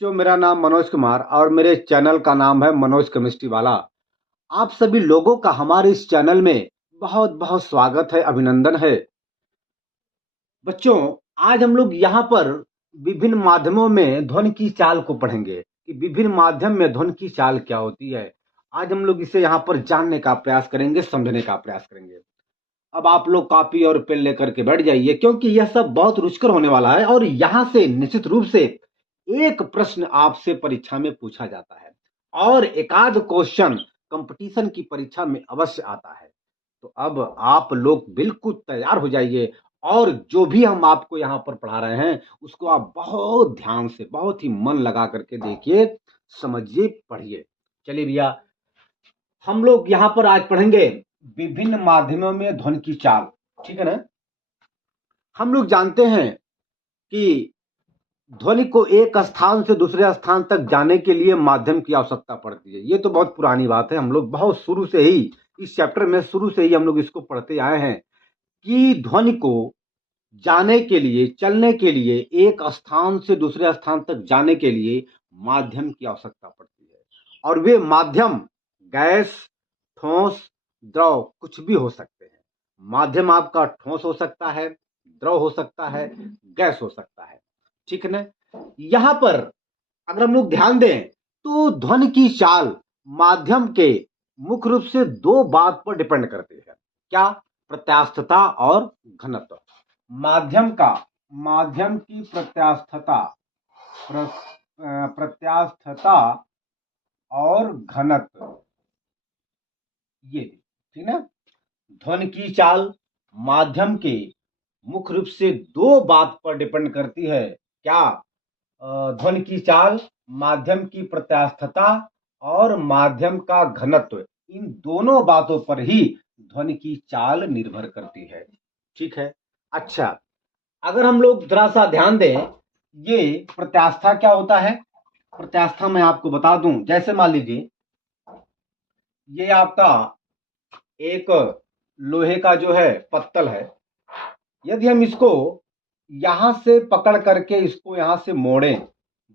जो मेरा नाम मनोज कुमार और मेरे चैनल का नाम है मनोज केमिस्ट्री वाला। आप सभी लोगों का हमारे इस चैनल में बहुत बहुत स्वागत है, अभिनंदन है। बच्चों, आज हम लोग यहाँ पर विभिन्न माध्यमों में ध्वनि की चाल को पढ़ेंगे कि विभिन्न माध्यम में ध्वनि की चाल क्या होती है। आज हम लोग इसे यहाँ पर जानने का प्रयास करेंगे, समझने का प्रयास करेंगे। अब आप लोग कॉपी और पेन लेकर के बैठ जाइए, क्योंकि यह सब बहुत रुचिकर होने वाला है और यहाँ से निश्चित रूप से एक प्रश्न आपसे परीक्षा में पूछा जाता है और एकाध क्वेश्चन कंपटीशन की परीक्षा में अवश्य आता है। तो अब आप लोग बिल्कुल तैयार हो जाइए और जो भी हम आपको यहाँ पर पढ़ा रहे हैं उसको आप बहुत ध्यान से, बहुत ही मन लगा करके देखिए, समझिए, पढ़िए। चलिए भैया, हम लोग यहाँ पर आज पढ़ेंगे विभिन्न माध्यमों में ध्वनि की चाल। ठीक है ना? हम लोग जानते हैं कि ध्वनि को एक स्थान से दूसरे स्थान तक जाने के लिए माध्यम की आवश्यकता पड़ती है। ये तो बहुत पुरानी बात है, हम लोग बहुत शुरू से ही इस चैप्टर में शुरू से ही हम लोग इसको पढ़ते आए हैं कि ध्वनि को जाने के लिए, चलने के लिए, एक स्थान से दूसरे स्थान तक जाने के लिए माध्यम की आवश्यकता पड़ती है। और वे माध्यम गैस, ठोस, द्रव कुछ भी हो सकते हैं। माध्यम आपका ठोस हो सकता है, द्रव हो सकता है, गैस हो सकता है। ठीक है ना? यहां पर अगर हम लोग ध्यान दें तो ध्वनि की चाल माध्यम के मुख्य रूप से दो बात पर डिपेंड करती है। क्या? प्रत्यास्थता और घनत्व। माध्यम की प्रत्यास्थता, प्रत्यास्थता और घनत्व, ये ठीक ना। ध्वनि की चाल माध्यम के मुख्य रूप से दो बात पर डिपेंड करती है। क्या? ध्वनि की चाल माध्यम की प्रत्यास्थता और माध्यम का घनत्व, इन दोनों बातों पर ही ध्वनि की चाल निर्भर करती है। ठीक है? अच्छा, अगर हम लोग जरा सा ध्यान दें, ये प्रत्यास्था क्या होता है? प्रत्यास्था मैं आपको बता दूं, जैसे मान लीजिए ये आपका एक लोहे का जो है पत्तल है। यदि हम इसको यहां से पकड़ करके इसको यहां से मोड़ें,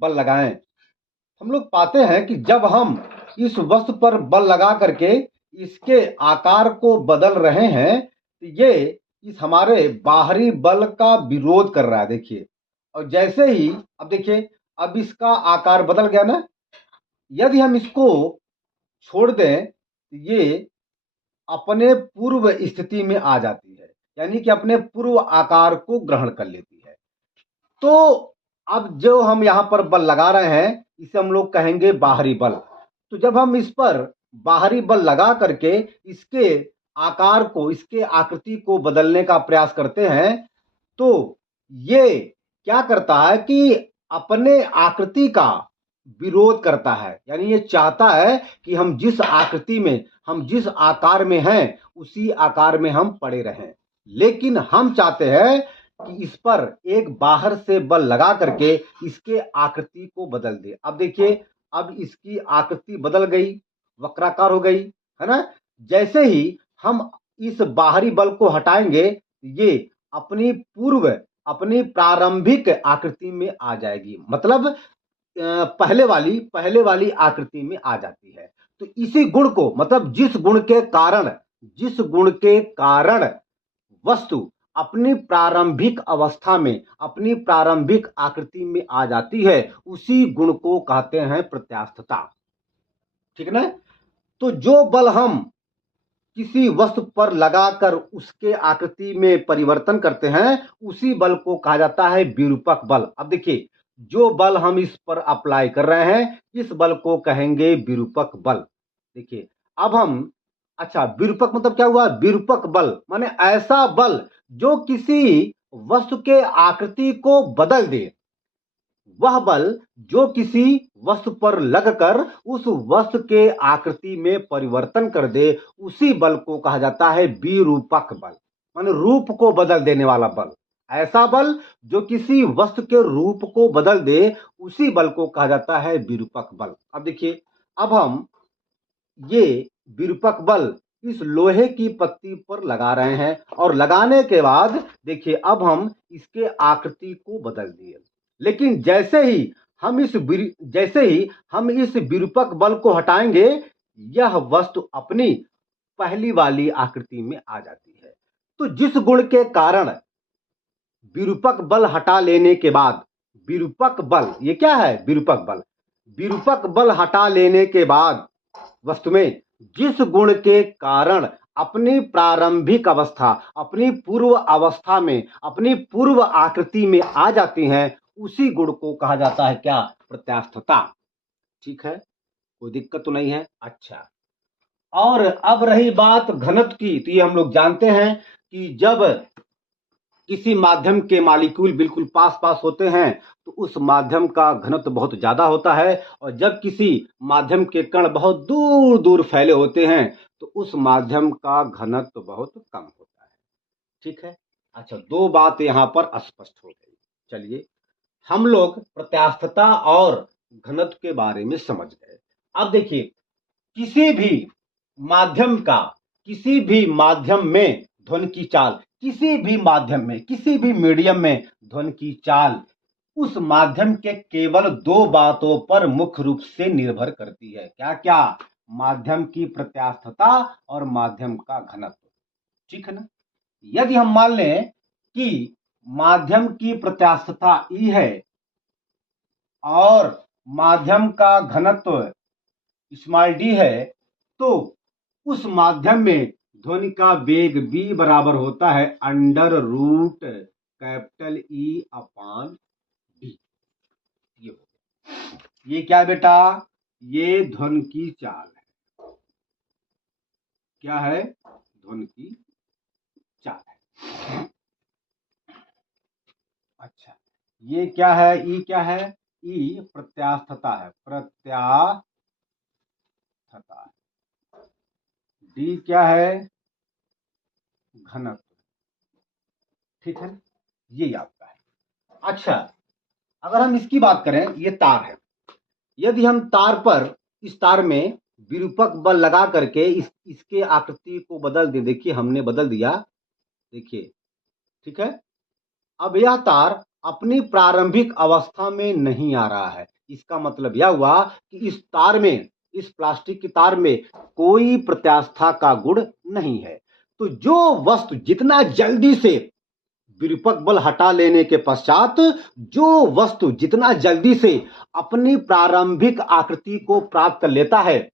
बल लगाएं, हम लोग पाते हैं कि जब हम इस वस्तु पर बल लगा करके इसके आकार को बदल रहे हैं तो ये इस हमारे बाहरी बल का विरोध कर रहा है। देखिए, और जैसे ही अब देखिए, अब इसका आकार बदल गया ना। यदि हम इसको छोड़ दें तो ये अपने पूर्व स्थिति में आ जाती है, यानी कि अपने पूर्व आकार को ग्रहण कर लेती है। तो अब जो हम यहां पर बल लगा रहे हैं इसे हम लोग कहेंगे बाहरी बल। तो जब हम इस पर बाहरी बल लगा करके इसके आकार को, इसके आकृति को बदलने का प्रयास करते हैं तो ये क्या करता है कि अपने आकृति का विरोध करता है। यानी ये चाहता है कि हम जिस आकृति में, हम जिस आकार में हैं उसी आकार में हम पड़े रहें। लेकिन हम चाहते हैं कि इस पर एक बाहर से बल लगा करके इसके आकृति को बदल दे। अब देखिए, अब इसकी आकृति बदल गई, वक्राकार हो गई, है ना। जैसे ही हम इस बाहरी बल को हटाएंगे ये अपनी पूर्व, अपनी प्रारंभिक आकृति में आ जाएगी। मतलब पहले वाली आकृति में आ जाती है। तो इसी गुण को, मतलब जिस गुण के कारण वस्तु अपनी प्रारंभिक अवस्था में, अपनी प्रारंभिक आकृति में आ जाती है, उसी गुण को कहते हैं प्रत्यास्थता। ठीक है ना? तो जो बल हम किसी वस्तु पर लगाकर उसके आकृति में परिवर्तन करते हैं उसी बल को कहा जाता है विरूपक बल। अब देखिए, जो बल हम इस पर अप्लाई कर रहे हैं इस बल को कहेंगे विरूपक बल। देखिए, अब हम, अच्छा, विरूपक मतलब क्या हुआ? विरूपक बल माने ऐसा बल जो किसी वस्तु के आकृति को बदल दे। वह बल जो किसी वस्तु पर लगकर उस वस्तु के आकृति में परिवर्तन कर दे उसी बल को कहा जाता है विरूपक बल। माने रूप को बदल देने वाला बल। ऐसा बल जो किसी वस्तु के रूप को बदल दे उसी बल को कहा जाता है विरूपक बल। अब देखिए, अब हम ये विरूपक बल इस लोहे की पत्ती पर लगा रहे हैं और लगाने के बाद देखिए अब हम इसके आकृति को बदल दिए। लेकिन जैसे ही जैसे ही हम इस विरूपक बल को हटाएंगे, यह वस्तु अपनी पहली वाली आकृति में आ जाती है। तो जिस गुण के कारण विरूपक बल हटा लेने के बाद, विरूपक बल, ये क्या है? विरूपक बल। विरूपक बल हटा लेने के बाद वस्तु में जिस गुण के कारण अपनी प्रारंभिक अवस्था, अपनी पूर्व अवस्था में, अपनी पूर्व आकृति में आ जाती हैं, उसी गुण को कहा जाता है क्या? प्रत्यास्थता। ठीक है, कोई दिक्कत तो नहीं है? अच्छा, और अब रही बात घनत्व की, तो ये हम लोग जानते हैं कि जब किसी माध्यम के मालिक्यूल बिल्कुल पास पास होते हैं तो उस माध्यम का घनत्व बहुत ज्यादा होता है, और जब किसी माध्यम के कण बहुत दूर दूर फैले होते हैं तो उस माध्यम का घनत्व बहुत कम होता है। ठीक है, अच्छा, दो बात यहां पर स्पष्ट हो गई। चलिए, हम लोग प्रत्यास्थता और घनत्व के बारे में समझ गए। अब देखिए, किसी भी माध्यम का, किसी भी माध्यम में ध्वनि की चाल, किसी भी माध्यम में, किसी भी मीडियम में ध्वनि की चाल उस माध्यम के केवल दो बातों पर मुख्य रूप से निर्भर करती है। क्या क्या? माध्यम की प्रत्यास्थता और माध्यम का घनत्व। ठीक है ना? यदि हम मान लें कि माध्यम की प्रत्यास्थता ई है और माध्यम का घनत्व स्मॉल डी है, तो उस माध्यम में ध्वनि का वेग v बराबर होता है अंडर रूट कैपिटल E अपान डी। ये हो गया। ये क्या है बेटा? ये ध्वनि की चाल है। क्या है? ध्वनि की चाल है। अच्छा, ये क्या है? ई क्या है? ई प्रत्यास्थता है, प्रत्यास्थता। डी क्या है? घनत्व। ठीक है, ये आपका है। अच्छा, अगर हम इसकी बात करें, ये तार है, यदि हम तार पर, इस तार में विरूपक बल लगा करके इसके आकृति को बदल दें, देखिए हमने बदल दिया, देखिए, ठीक है। अब यह तार अपनी प्रारंभिक अवस्था में नहीं आ रहा है। इसका मतलब यह हुआ कि इस तार में, इस प्लास्टिक की तार में कोई प्रत्यास्था का गुण नहीं है। तो जो वस्तु जितना जल्दी से विरूपक बल हटा लेने के पश्चात, जो वस्तु जितना जल्दी से अपनी प्रारंभिक आकृति को प्राप्त कर लेता है,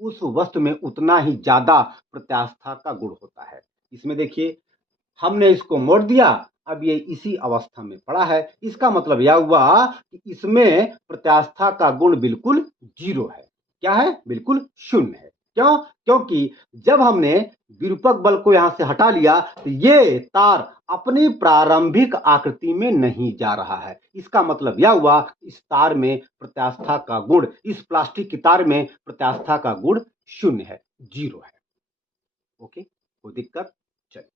उस वस्तु में उतना ही ज्यादा प्रत्यास्था का गुण होता है। इसमें देखिए, हमने इसको मोड़ दिया, अब ये इसी अवस्था में पड़ा है। इसका मतलब यह हुआ कि इसमें प्रत्यास्था का गुण बिल्कुल जीरो है। क्या है? बिल्कुल शून्य है। क्यों? क्योंकि जब हमने विरूपक बल को यहां से हटा लिया तो ये तार अपनी प्रारंभिक आकृति में नहीं जा रहा है। इसका मतलब यह हुआ इस तार में प्रत्यास्था का गुण, इस प्लास्टिक की तार में प्रत्यास्था का गुण शून्य है, जीरो है। ओके, कोई दिक्कत? चलिए,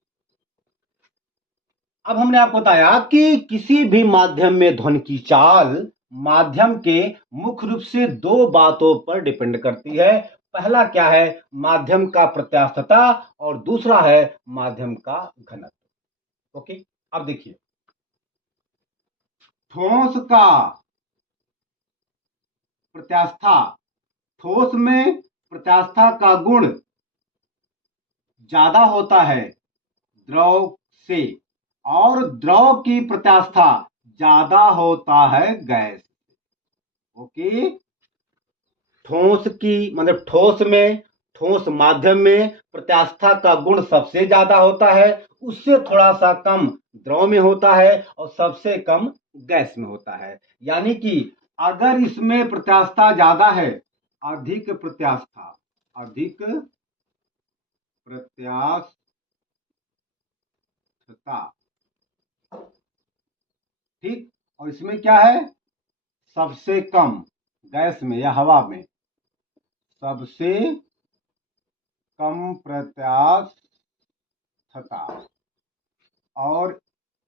अब हमने आपको बताया कि किसी भी माध्यम में ध्वनि की चाल माध्यम के मुख्य रूप से दो बातों पर डिपेंड करती है। पहला क्या है? माध्यम का प्रत्यास्थता, और दूसरा है माध्यम का घनत्व। ओके, अब देखिए, ठोस का प्रत्यास्था, ठोस में प्रत्यास्था का गुण ज्यादा होता है द्रव से, और द्रव की प्रत्यास्था ज्यादा होता है गैस। ओके, ठोस की मतलब ठोस में, ठोस माध्यम में प्रत्यास्था का गुण सबसे ज्यादा होता है, उससे थोड़ा सा कम द्रव में होता है, और सबसे कम गैस में होता है। यानी कि अगर इसमें प्रत्यास्था ज्यादा है, अधिक प्रत्यास्था, अधिक प्रत्यास्थता, ठीक, और इसमें क्या है? सबसे कम गैस में या हवा में सबसे कम प्रत्यास्थता, और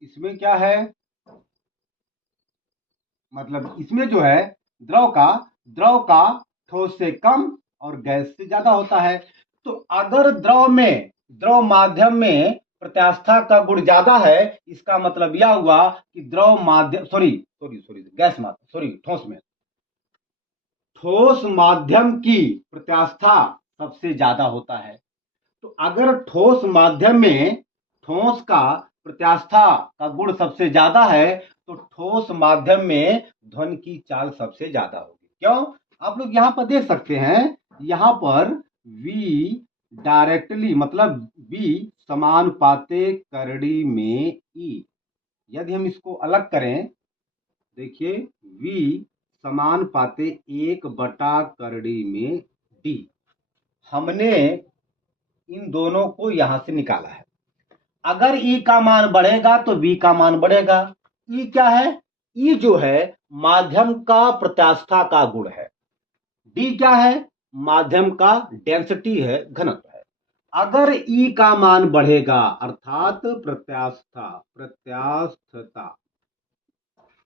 इसमें क्या है? मतलब इसमें जो है द्रव का ठोस से कम और गैस से ज्यादा होता है। तो अगर द्रव माध्यम में प्रत्यास्था का गुण ज्यादा है, इसका मतलब यह हुआ कि द्रव माध्यम, सॉरी सॉरी सॉरी गैस माध्यम, सॉरी ठोस में, ठोस माध्यम की प्रत्यास्थता सबसे ज्यादा होता है। तो अगर ठोस माध्यम में ठोस का प्रत्यास्थता का गुण सबसे ज्यादा है तो ठोस माध्यम में ध्वनि की चाल सबसे ज्यादा होगी। क्यों? आप लोग यहां पर देख सकते हैं, यहां पर V डायरेक्टली मतलब V समानुपाते करड़ी में E। यदि हम इसको अलग करें, देखिए V समानुपाते 1/करड़ी में D, हमने इन दोनों को यहां से निकाला है। अगर ई का मान बढ़ेगा तो बी का मान बढ़ेगा। ई क्या है? ई जो है माध्यम का प्रत्यास्थता का गुण है। डी क्या है? माध्यम का डेंसिटी है, घनत्व है। अगर ई का मान बढ़ेगा अर्थात प्रत्यास्थता,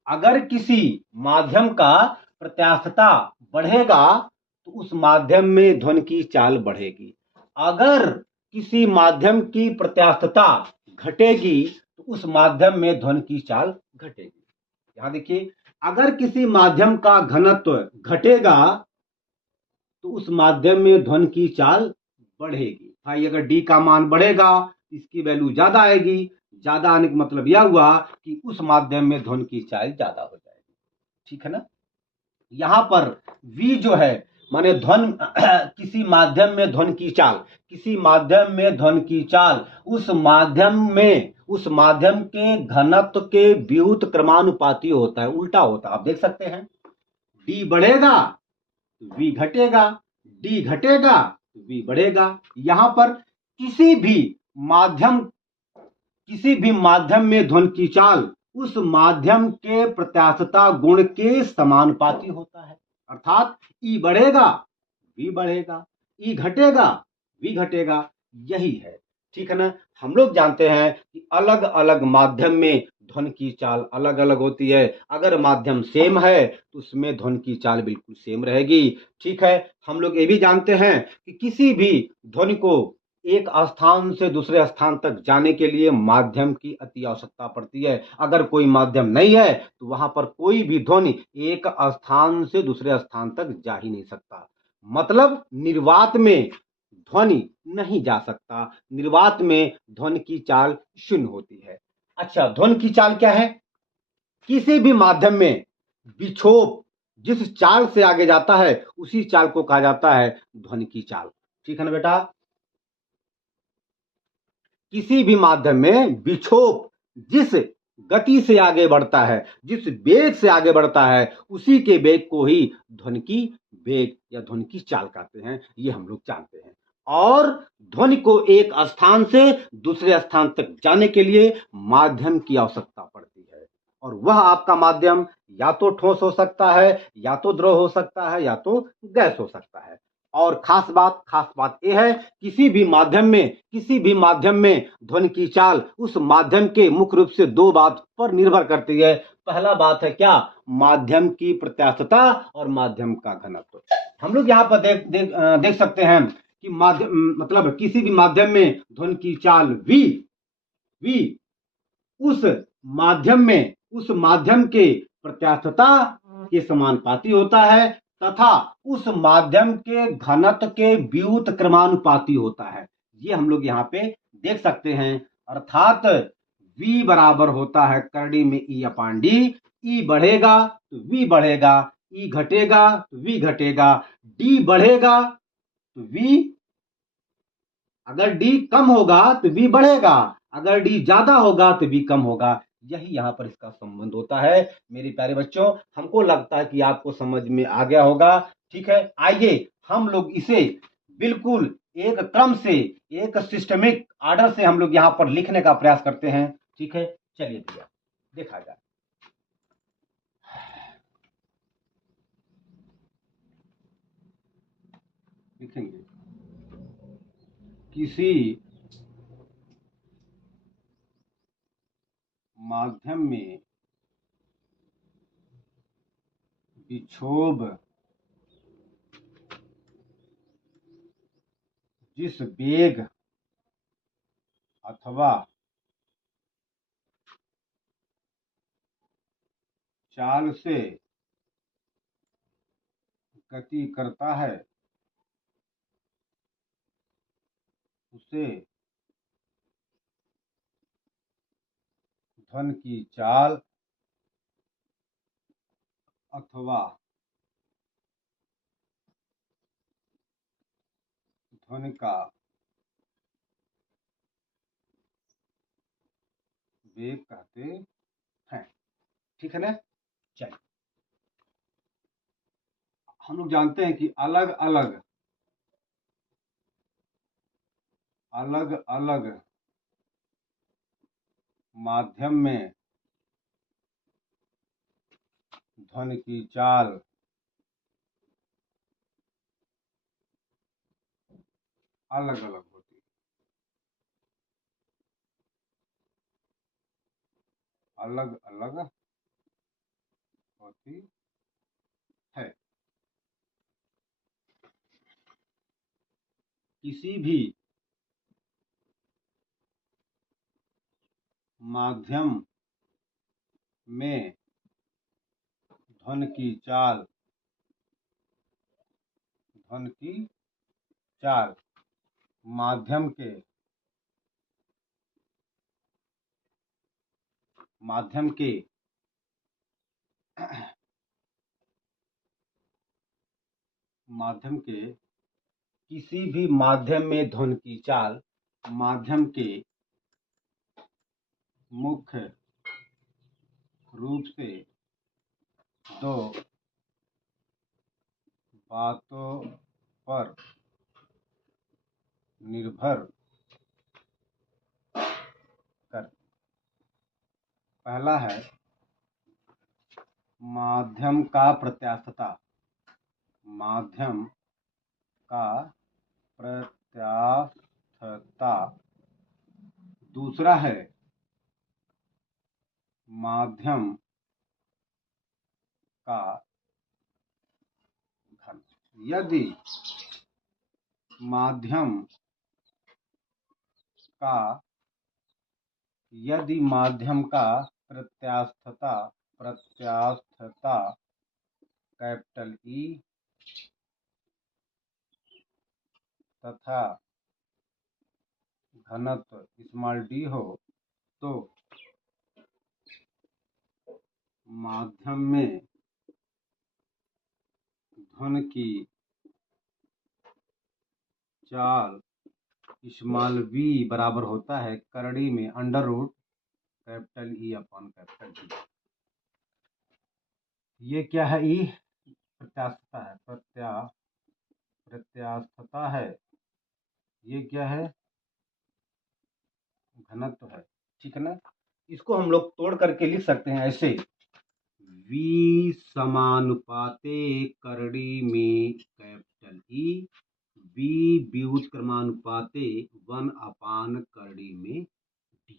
अगर किसी माध्यम का प्रत्यास्थता बढ़ेगा तो उस माध्यम में ध्वनि की चाल बढ़ेगी। अगर किसी माध्यम की प्रत्यास्थता घटेगी तो उस माध्यम में ध्वनि की चाल घटेगी। यहां देखिए, अगर किसी माध्यम का घनत्व घटेगा तो उस माध्यम में ध्वनि की चाल बढ़ेगी। भाई अगर डी का मान बढ़ेगा इसकी वैल्यू ज्यादा आएगी, ज्यादा आने का मतलब यह हुआ कि उस माध्यम में ध्वनि की चाल ज्यादा हो जाएगी। ठीक है ना? यहां पर V जो है माने ध्वनि किसी माध्यम में ध्वनि की चाल, किसी माध्यम में ध्वनि की चाल उस माध्यम के घनत्व के व्युत क्रमानुपाती होता है, उल्टा होता है। आप देख सकते हैं, D बढ़ेगा तो V घटेगा, D घटेगा तो V बढ़ेगा। यहां पर किसी भी माध्यम में ध्वनि की चाल उस माध्यम के प्रत्यास्थता गुण के समानुपाती होता है। अर्थात ई बढ़ेगा V बढ़ेगा, ई घटेगा V घटेगा। यही है, ठीक है ना? हम लोग जानते हैं कि अलग अलग माध्यम में ध्वनि की चाल अलग अलग होती है। अगर माध्यम सेम है तो उसमें ध्वनि की चाल बिल्कुल सेम रहेगी। ठीक है, हम लोग ये भी जानते हैं कि किसी भी ध्वनि को एक स्थान से दूसरे स्थान तक जाने के लिए माध्यम की अति आवश्यकता पड़ती है। अगर कोई माध्यम नहीं है तो वहां पर कोई भी ध्वनि एक स्थान से दूसरे स्थान तक जा ही नहीं सकता। मतलब निर्वात में ध्वनि नहीं जा सकता, निर्वात में ध्वनि की चाल शून्य होती है। अच्छा, ध्वनि की चाल क्या है? किसी भी माध्यम में विक्षोभ जिस चाल से आगे जाता है उसी चाल को कहा जाता है ध्वनि की चाल। ठीक है ना बेटा? किसी भी माध्यम में विक्षोभ जिस गति से आगे बढ़ता है, जिस वेग से आगे बढ़ता है, उसी के वेग को ही ध्वनि की वेग या ध्वनि की चाल कहते हैं। ये हम लोग जानते हैं। और ध्वनि को एक स्थान से दूसरे स्थान तक जाने के लिए माध्यम की आवश्यकता पड़ती है। और वह आपका माध्यम या तो ठोस हो सकता है, या तो द्रव हो सकता है, या तो गैस हो सकता है। और खास बात यह है, किसी भी माध्यम में ध्वनि की चाल उस माध्यम के मुख्य रूप से दो बात पर निर्भर करती है। पहला बात है क्या? माध्यम की प्रत्यास्थता और माध्यम का घनत्व। हम लोग यहाँ पर देख सकते हैं कि माध्यम मतलब किसी भी माध्यम में ध्वनि की चाल V उस माध्यम के प्रत्यास्थता के समानुपाती होता है तथा उस माध्यम के घनत्व के व्युत क्रमानुपाती होता है। ये हम लोग यहाँ पे देख सकते हैं। अर्थात V बराबर होता है करड़ी में E/D। E बढ़ेगा तो V बढ़ेगा, E घटेगा तो V घटेगा, D बढ़ेगा तो V, अगर D कम होगा तो V बढ़ेगा, अगर D ज्यादा होगा तो V कम होगा। यही यहाँ पर इसका संबंध होता है। मेरे प्यारे बच्चों, हमको लगता है कि आपको समझ में आ गया होगा। ठीक है, आइए हम लोग इसे बिल्कुल एक क्रम से, एक सिस्टमिक आर्डर से हम लोग यहाँ पर लिखने का प्रयास करते हैं। ठीक है, चलिए भैया देखा जाए। लिखेंगे किसी माध्यम में विक्षोभ जिस वेग अथवा चाल से गति करता है उसे ध्वनि की चाल अथवा ध्वनि का वेग कहते हैं। ठीक है ना। चलिए, हम लोग जानते हैं कि अलग अलग माध्यम में ध्वनि की चाल अलग अलग होती है। अलग अलग होती है। किसी भी माध्यम में ध्वनि की चाल माध्यम के किसी भी माध्यम में ध्वनि की चाल माध्यम के मुख्य रूप से दो बातों पर निर्भर कर। पहला है माध्यम का प्रत्यास्थता। दूसरा है माध्यम का घन। यदि माध्यम का प्रत्यास्थता कैपिटल ई तथा घनत्व स्मॉल डी हो तो माध्यम में ध्वनि की चाल स्मॉल v बराबर होता है करड़ी में under root capital E upon capital D. ये क्या है? ई प्रत्यास्थता है, प्रत्यास्थता है। ये क्या है? घनत्व है। ठीक है ना। इसको हम लोग तोड़ करके लिख सकते हैं ऐसे, v समानुपाते करड़ी में कैपिटल ई, v व्युत्क्रमानुपाते 1 अपान करड़ी में d।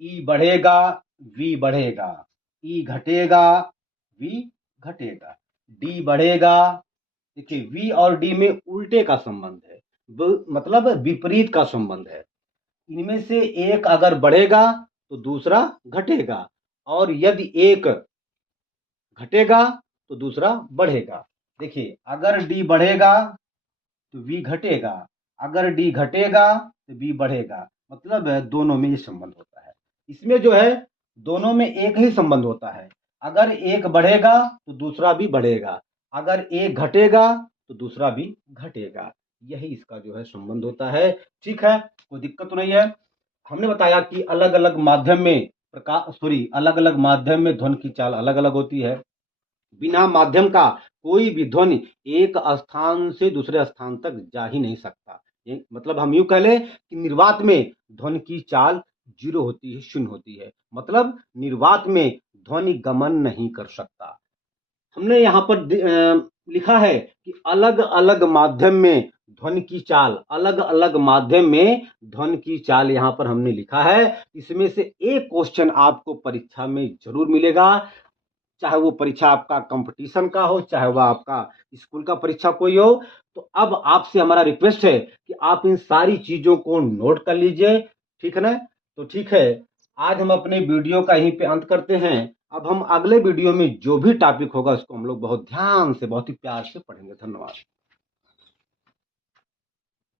ई बढ़ेगा v बढ़ेगा, ई घटेगा v घटेगा, d बढ़ेगा। देखिए v और d में उल्टे का संबंध है, मतलब विपरीत का संबंध है। इनमें से एक अगर बढ़ेगा तो दूसरा घटेगा, और यदि एक घटेगा तो दूसरा बढ़ेगा। देखिए, अगर d बढ़ेगा तो v घटेगा, अगर d घटेगा तो v बढ़ेगा। मतलब दोनों में ये संबंध होता है। इसमें जो है दोनों में एक ही संबंध होता है। अगर एक बढ़ेगा तो दूसरा भी बढ़ेगा, अगर एक घटेगा तो दूसरा भी घटेगा। यही इसका जो है संबंध होता है। ठीक है, कोई दिक्कत तो नहीं है। हमने बताया कि अलग अलग माध्यम में अलग अलग माध्यम में ध्वनि की चाल अलग अलग होती है। बिना माध्यम का कोई भी ध्वनि एक स्थान से दूसरे स्थान तक जा ही नहीं सकता। ये मतलब हम यूं कह लें कि निर्वात में ध्वनि की चाल 0 होती है, 0 होती है। मतलब निर्वात में ध्वनि गमन नहीं कर सकता। हमने यहाँ पर लिखा है कि अलग अलग माध्यम में ध्वनि की चाल, अलग अलग माध्यम में ध्वनि की चाल यहाँ पर हमने लिखा है। इसमें से एक क्वेश्चन आपको परीक्षा में जरूर मिलेगा, चाहे वो परीक्षा आपका कंपटीशन का हो, चाहे वह आपका स्कूल का परीक्षा कोई हो। तो अब आपसे हमारा रिक्वेस्ट है कि आप इन सारी चीजों को नोट कर लीजिए। ठीक है ना। तो ठीक है, आज हम अपने वीडियो का यहीं पे अंत करते हैं। अब हम अगले वीडियो में जो भी टॉपिक होगा उसको हम लोग बहुत ध्यान से बहुत ही प्यार से पढ़ेंगे। धन्यवाद।